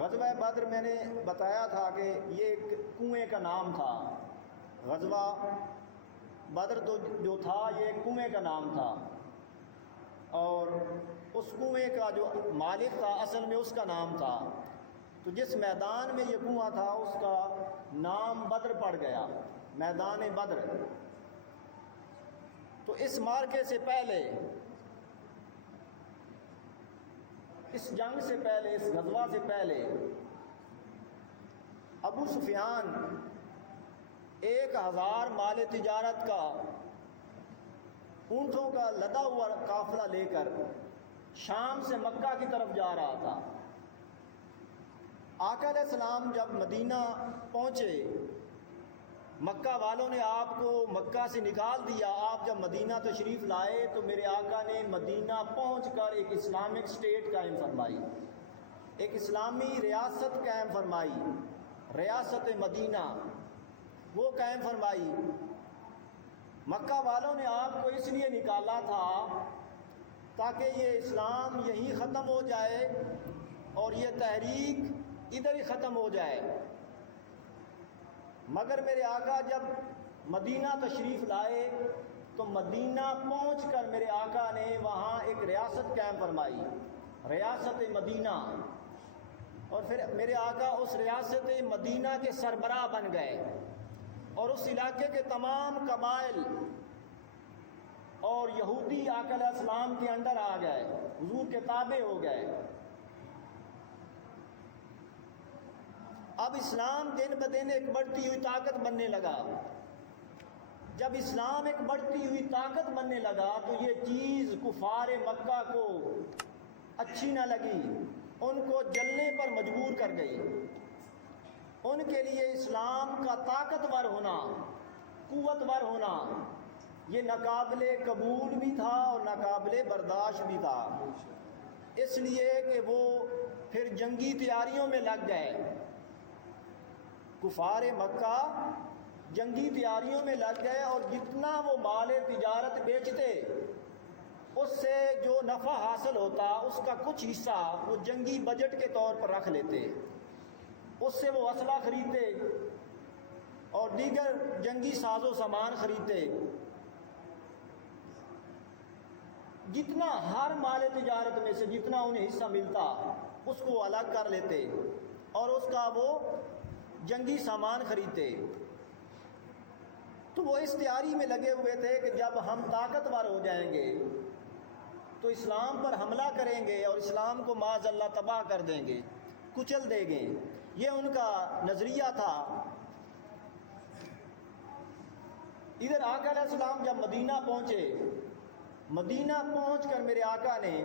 غزوہ بدر میں نے بتایا تھا کہ یہ ایک کنویں کا نام تھا۔ غزوہ بدر تو جو تھا یہ ایک کنویں کا نام تھا، اور اس کنویں کا جو مالک تھا اصل میں اس کا نام تھا۔ تو جس میدان میں یہ کنواں تھا اس کا نام بدر پڑ گیا، میدان بدر۔ تو اس معرکے سے پہلے، اس جنگ سے پہلے، اس غزوہ سے پہلے ابو سفیان 1000 مال تجارت کا، اونٹوں کا لدا ہوا قافلہ لے کر شام سے مکہ کی طرف جا رہا تھا۔ آقا علیہ السلام جب مدینہ پہنچے، مکہ والوں نے آپ کو مکہ سے نکال دیا۔ آپ جب مدینہ تشریف لائے تو میرے آقا نے مدینہ پہنچ کر ایک اسلامک اسٹیٹ قائم فرمائی، ایک اسلامی ریاست قائم فرمائی، ریاست مدینہ وہ قائم فرمائی۔ مکہ والوں نے آپ کو اس لیے نکالا تھا تاکہ یہ اسلام یہیں ختم ہو جائے اور یہ تحریک ادھر ہی ختم ہو جائے۔ مگر میرے آقا جب مدینہ تشریف لائے تو مدینہ پہنچ کر میرے آقا نے وہاں ایک ریاست قائم فرمائی، ریاست مدینہ، اور پھر میرے آقا اس ریاست مدینہ کے سربراہ بن گئے، اور اس علاقے کے تمام قبائل اور یہودی آقا علیہ السلام کے انڈر آ گئے، حضور کے تابع ہو گئے۔ اب اسلام دن بدن ایک بڑھتی ہوئی طاقت بننے لگا۔ جب اسلام ایک بڑھتی ہوئی طاقت بننے لگا تو یہ چیز کفار مکہ کو اچھی نہ لگی، ان کو جلنے پر مجبور کر گئی۔ ان کے لیے اسلام کا طاقتور ہونا، قوتور ہونا، یہ ناقابل قبول بھی تھا اور ناقابل برداشت بھی تھا، اس لیے کہ وہ پھر جنگی تیاریوں میں لگ گئے۔ کفار مکہ جنگی تیاریوں میں لگ گئے، اور جتنا وہ مال تجارت بیچتے اس سے جو نفع حاصل ہوتا اس کا کچھ حصہ وہ جنگی بجٹ کے طور پر رکھ لیتے، اس سے وہ اسلحہ خریدتے اور دیگر جنگی ساز و سامان خریدتے۔ جتنا ہر مال تجارت میں سے جتنا انہیں حصہ ملتا اس کو الگ کر لیتے اور اس کا وہ جنگی سامان خریدتے۔ تو وہ اس تیاری میں لگے ہوئے تھے کہ جب ہم طاقتور ہو جائیں گے تو اسلام پر حملہ کریں گے اور اسلام کو معاذ اللہ تباہ کر دیں گے، کچل دیں گے، یہ ان کا نظریہ تھا۔ ادھر آقا علیہ السلام جب مدینہ پہنچے، مدینہ پہنچ کر میرے آقا نے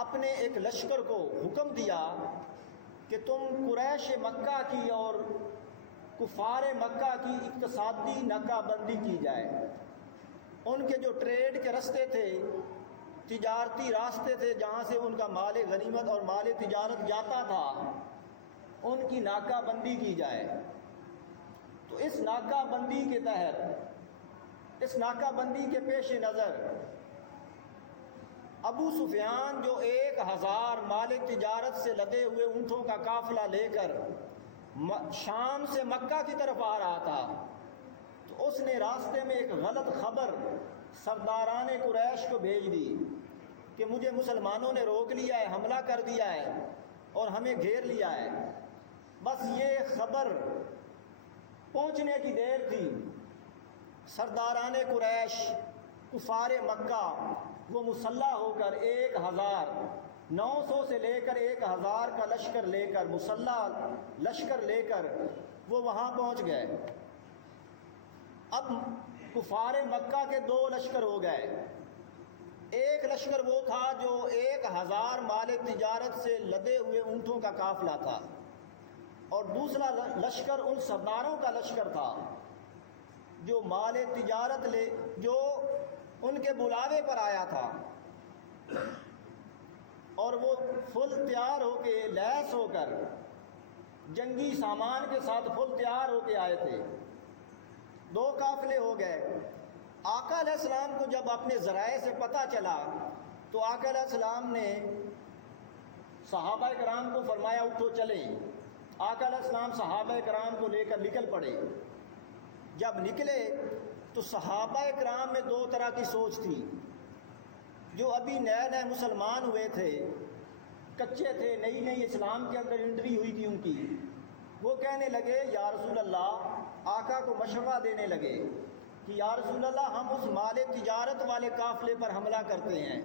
اپنے ایک لشکر کو حکم دیا کہ تم قریش مکہ کی اور کفار مکہ کی اقتصادی ناکہ بندی کی جائے۔ ان کے جو ٹریڈ کے راستے تھے، تجارتی راستے تھے جہاں سے ان کا مال غنیمت اور مال تجارت جاتا تھا، ان کی ناکہ بندی کی جائے۔ تو اس ناکہ بندی کے تحت، اس ناکہ بندی کے پیش نظر ابو سفیان جو 1000 مال تجارت سے لدے ہوئے اونٹوں کا قافلہ لے کر شام سے مکہ کی طرف آ رہا تھا، تو اس نے راستے میں ایک غلط خبر سرداران قریش کو بھیج دی کہ مجھے مسلمانوں نے روک لیا ہے، حملہ کر دیا ہے اور ہمیں گھیر لیا ہے۔ بس یہ خبر پہنچنے کی دیر تھی، سرداران قریش کفار مکہ وہ مسلح ہو کر 1900 سے لے کر 1000 کا لشکر لے کر، مسلح لشکر لے کر وہ وہاں پہنچ گئے۔ اب کفار مکہ کے 2 لشکر ہو گئے۔ ایک لشکر وہ تھا جو 1000 مال تجارت سے لدے ہوئے اونٹوں کا قافلہ تھا، اور دوسرا لشکر ان سرداروں کا لشکر تھا جو مال تجارت جو ان کے بلاوے پر آیا تھا، اور وہ فل تیار ہو کے، لیس ہو کر، جنگی سامان کے ساتھ فل تیار ہو کے آئے تھے۔ 2 قافلے ہو گئے۔ آقا علیہ السلام کو جب اپنے ذرائع سے پتہ چلا تو آقا علیہ السلام نے صحابہ کرام کو فرمایا اٹھو چلیں۔ آقا علیہ السلام صحابہ کرام کو لے کر نکل پڑے۔ جب نکلے تو صحابہ کرام میں دو طرح کی سوچ تھی۔ جو ابھی نئے نئے مسلمان ہوئے تھے، کچے تھے، نئی نئی اسلام کے اندر انٹری ہوئی تھی ان کی، وہ کہنے لگے یا رسول اللہ، آقا کو مشورہ دینے لگے کہ یا رسول اللہ ہم اس مال تجارت والے قافلے پر حملہ کرتے ہیں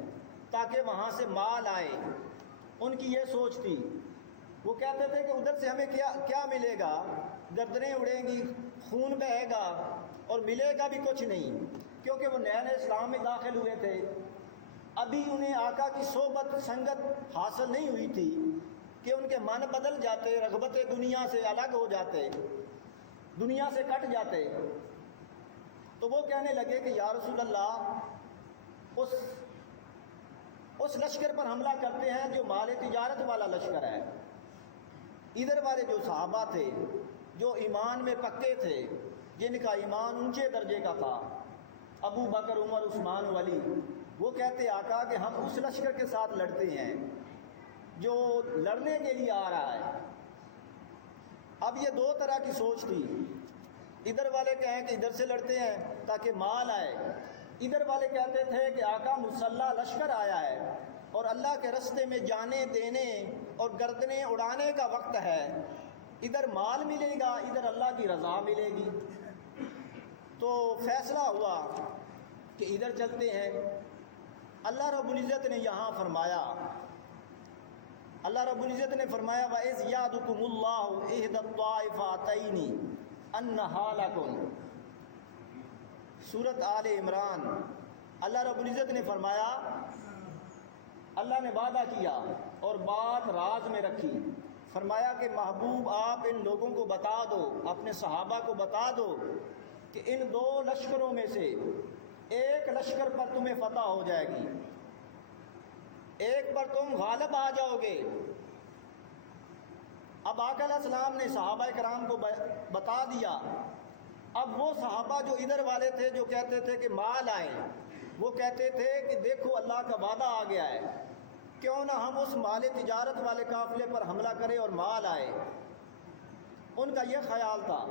تاکہ وہاں سے مال آئے۔ ان کی یہ سوچ تھی۔ وہ کہتے تھے کہ ادھر سے ہمیں کیا ملے گا، گردنیں اڑیں گی، خون بہے گا اور ملے گا بھی کچھ نہیں، کیونکہ وہ نئے نئے اسلام میں داخل ہوئے تھے۔ ابھی انہیں آقا کی صحبت سنگت حاصل نہیں ہوئی تھی کہ ان کے من بدل جاتے، رغبت دنیا سے الگ ہو جاتے، دنیا سے کٹ جاتے۔ تو وہ کہنے لگے کہ یا رسول اللہ اس لشکر پر حملہ کرتے ہیں جو مال تجارت والا لشکر ہے۔ ادھر والے جو صحابہ تھے، جو ایمان میں پکے تھے، جن کا ایمان اونچے درجے کا تھا، ابو بکر، عمر، عثمان، علی، وہ کہتے آقا کہ ہم اس لشکر کے ساتھ لڑتے ہیں جو لڑنے کے لیے آ رہا ہے۔ اب یہ دو طرح کی سوچ تھی۔ ادھر والے کہیں کہ ادھر سے لڑتے ہیں تاکہ مال آئے، ادھر والے کہتے تھے کہ آقا مسلح لشکر آیا ہے اور اللہ کے رستے میں جانے دینے اور گردنیں اڑانے کا وقت ہے، ادھر مال ملے گا، ادھر اللہ کی رضا ملے گی۔ تو فیصلہ ہوا کہ ادھر چلتے ہیں۔ اللہ رب العزت نے یہاں فرمایا، اللہ رب العزت نے فرمایا وَإِذْ يَعْدُكُمُ اللَّهُ إِحْدَى الطَّائِفَتَيْنِ أَنَّهَا لَكُمْ، سورۃ آل عمران۔ اللہ رب العزت نے فرمایا، اللہ نے وعدہ کیا اور بات راز میں رکھی، فرمایا کہ محبوب آپ ان لوگوں کو بتا دو، اپنے صحابہ کو بتا دو کہ ان دو لشکروں میں سے ایک لشکر پر تمہیں فتح ہو جائے گی، ایک پر تم غالب آ جاؤ گے۔ اب آقا علیہ السلام نے صحابہ کرام کو بتا دیا۔ اب وہ صحابہ جو ادھر والے تھے، جو کہتے تھے کہ مال آئے، وہ کہتے تھے کہ دیکھو اللہ کا وعدہ آ گیا ہے، کیوں نہ ہم اس مال تجارت والے قافلے پر حملہ کریں اور مال آئے۔ ان کا یہ خیال تھا۔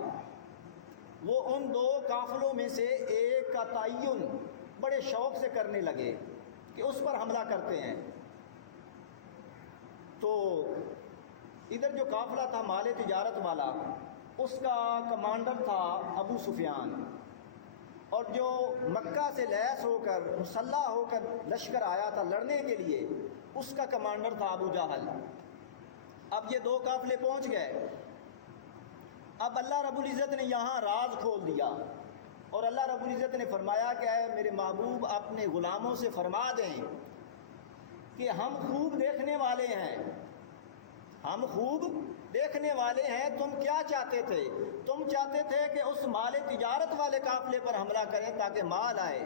وہ ان دو قافلوں میں سے ایک کا تعین بڑے شوق سے کرنے لگے کہ اس پر حملہ کرتے ہیں۔ تو ادھر جو قافلہ تھا مال تجارت والا، اس کا کمانڈر تھا ابو سفیان، اور جو مکہ سے لیس ہو کر مسلح ہو کر لشکر آیا تھا لڑنے کے لیے، اس کا کمانڈر تھا ابو جہل۔ اب یہ دو قافلے پہنچ گئے۔ اب اللہ رب العزت نے یہاں راز کھول دیا اور اللہ رب العزت نے فرمایا کہ اے میرے محبوب اپنے غلاموں سے فرما دیں کہ ہم خوب دیکھنے والے ہیں، ہم خوب دیکھنے والے ہیں۔ تم کیا چاہتے تھے؟ تم چاہتے تھے کہ اس مال تجارت والے قافلے پر حملہ کریں تاکہ مال آئے،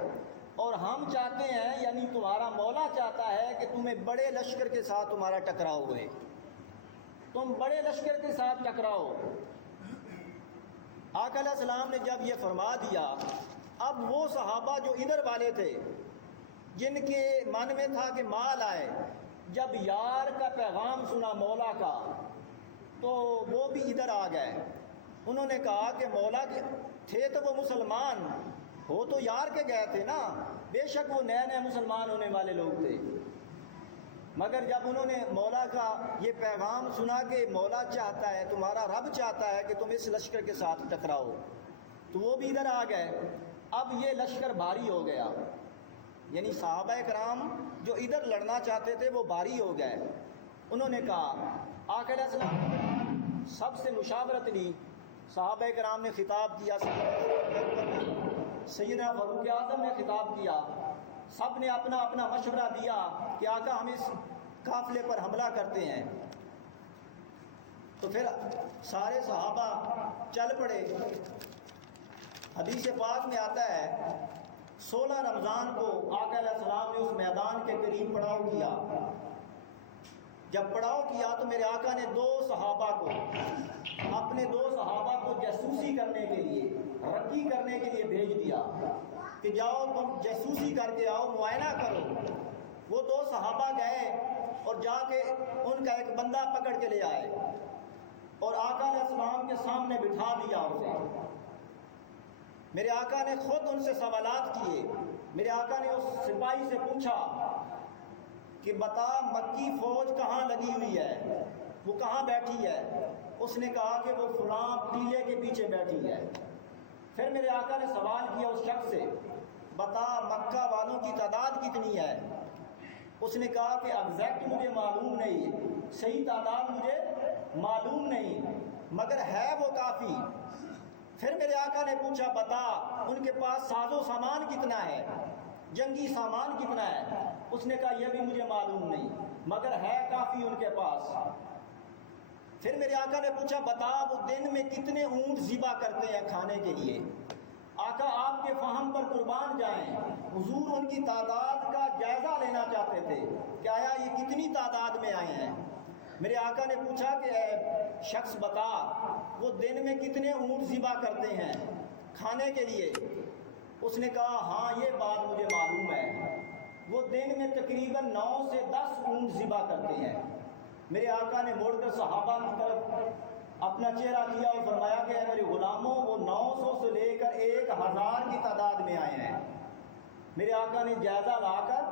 اور ہم چاہتے ہیں، یعنی تمہارا مولا چاہتا ہے کہ تمہیں بڑے لشکر کے ساتھ تمہارا ٹکراؤ ہوئے، تم بڑے لشکر کے ساتھ ٹکراؤ۔ آقا علیہ السلام نے جب یہ فرما دیا، اب وہ صحابہ جو ادھر والے تھے، جن کے من میں تھا کہ مال آئے، جب یار کا پیغام سنا مولا کا، تو وہ بھی ادھر آ گئے۔ انہوں نے کہا کہ مولا کے تھے تو وہ مسلمان، ہو تو یار کے گئے تھے نا، بے شک وہ نئے نئے مسلمان ہونے والے لوگ تھے، مگر جب انہوں نے مولا کا یہ پیغام سنا کہ مولا چاہتا ہے، تمہارا رب چاہتا ہے کہ تم اس لشکر کے ساتھ ٹکراؤ، تو وہ بھی ادھر آ گئے۔ اب یہ لشکر بھاری ہو گیا، یعنی صحابہ کرام جو ادھر لڑنا چاہتے تھے وہ بھاری ہو گئے۔ انہوں نے کہا، آقا علیہ السلام سب سے مشاورت لی، صحابہ کرام نے خطاب کیا، سیدنا فاروق اعظم نے خطاب کیا، سب نے اپنا اپنا مشورہ دیا کہ آقا ہم اس قافلے پر حملہ کرتے ہیں۔ تو پھر سارے صحابہ چل پڑے۔ حدیث پاک میں آتا ہے 16 رمضان کو آقا علیہ السلام نے اس میدان کے قریب پڑاؤ کیا۔ جب پڑاؤ کیا تو میرے آقا نے اپنے دو صحابہ کو جاسوسی کرنے کے لیے، رکی کرنے کے لیے بھیج دیا کہ جاؤ تم جاسوسی کر کے آؤ، معائنہ کرو۔ وہ دو صحابہ گئے اور جا کے ان کا ایک بندہ پکڑ کے لے آئے اور آقا علیہ السلام کے سامنے بٹھا دیا اسے۔ میرے آقا نے خود ان سے سوالات کیے۔ میرے آقا نے اس سپاہی سے پوچھا کہ بتا مکی فوج کہاں لگی ہوئی ہے، وہ کہاں بیٹھی ہے؟ اس نے کہا کہ وہ فلاں ٹیلے کے پیچھے بیٹھی ہے۔ پھر میرے آقا نے سوال کیا اس شخص سے، بتا مکہ والوں کی تعداد کتنی ہے؟ اس نے کہا کہ ایگزیکٹ مجھے معلوم نہیں، صحیح تعداد مجھے معلوم نہیں، مگر ہے وہ کافی۔ پھر میرے آقا نے پوچھا بتا ان کے پاس ساز و سامان کتنا ہے، جنگی سامان کتنا ہے؟ اس نے کہا یہ بھی مجھے معلوم نہیں، مگر ہے کافی ان کے پاس۔ پھر میرے آقا نے پوچھا بتا وہ دن میں کتنے اونٹ ذبح کرتے ہیں کھانے کے لیے؟ آقا آپ کے فہم پر قربان جائیں، حضور ان کی تعداد کا جائزہ لینا چاہتے تھے کہ آیا یہ کتنی تعداد میں آئے ہیں۔ میرے آقا نے پوچھا کہ اے شخص بتا وہ دن میں کتنے اونٹ ذبح کرتے ہیں کھانے کے لیے؟ اس نے کہا ہاں یہ بات مجھے معلوم ہے، وہ دن میں تقریباً 9 سے 10 اونٹ ذبح کرتے ہیں۔ میرے آقا نے موڑ کر صحابہ کی طرف اپنا چہرہ کیا اور فرمایا کہ اے میرے غلاموں وہ 900 سے لے کر 1000 کی تعداد میں آئے ہیں۔ میرے آقا نے جائزہ لا کر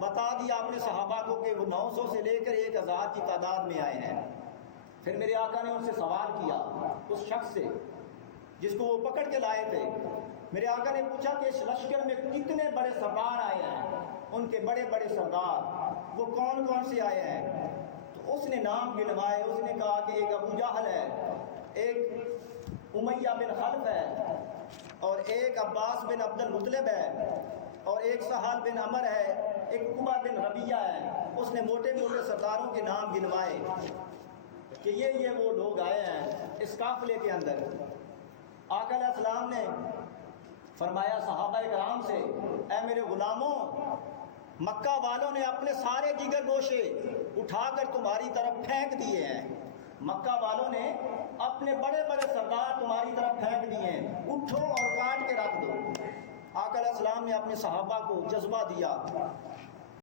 بتا دیا اپنے صحابہ کو کہ وہ 900 سے لے کر 1000 کی تعداد میں آئے ہیں۔ پھر میرے آقا نے ان سے سوال کیا اس شخص سے جس کو وہ پکڑ کے لائے تھے۔ میرے آقا نے پوچھا کہ اس لشکر میں کتنے بڑے سردار آئے ہیں، ان کے بڑے بڑے سردار وہ کون کون سے آئے ہیں؟ تو اس نے نام گنوائے۔ اس نے کہا کہ ایک ابو جہل ہے، ایک امیہ بن خلف ہے، اور ایک عباس بن عبد المطلب ہے، اور ایک سہل بن عمر ہے، ایک عقبہ بن ربیہ ہے۔ اس نے موٹے موٹے سرداروں کے نام گنوائے کہ یہ وہ لوگ آئے ہیں اس قافلے کے اندر۔ آقا علیہ السلام نے فرمایا صحابہ کرام سے اے میرے غلاموں، مکہ والوں نے اپنے سارے جگر گوشے اٹھا کر تمہاری طرف پھینک دیے ہیں، مکہ والوں نے اپنے بڑے بڑے سردار تمہاری طرف پھینک دیے ہیں، اٹھو اور کاٹ کے رکھ دو۔ آقا علیہ السلام نے اپنے صحابہ کو جذبہ دیا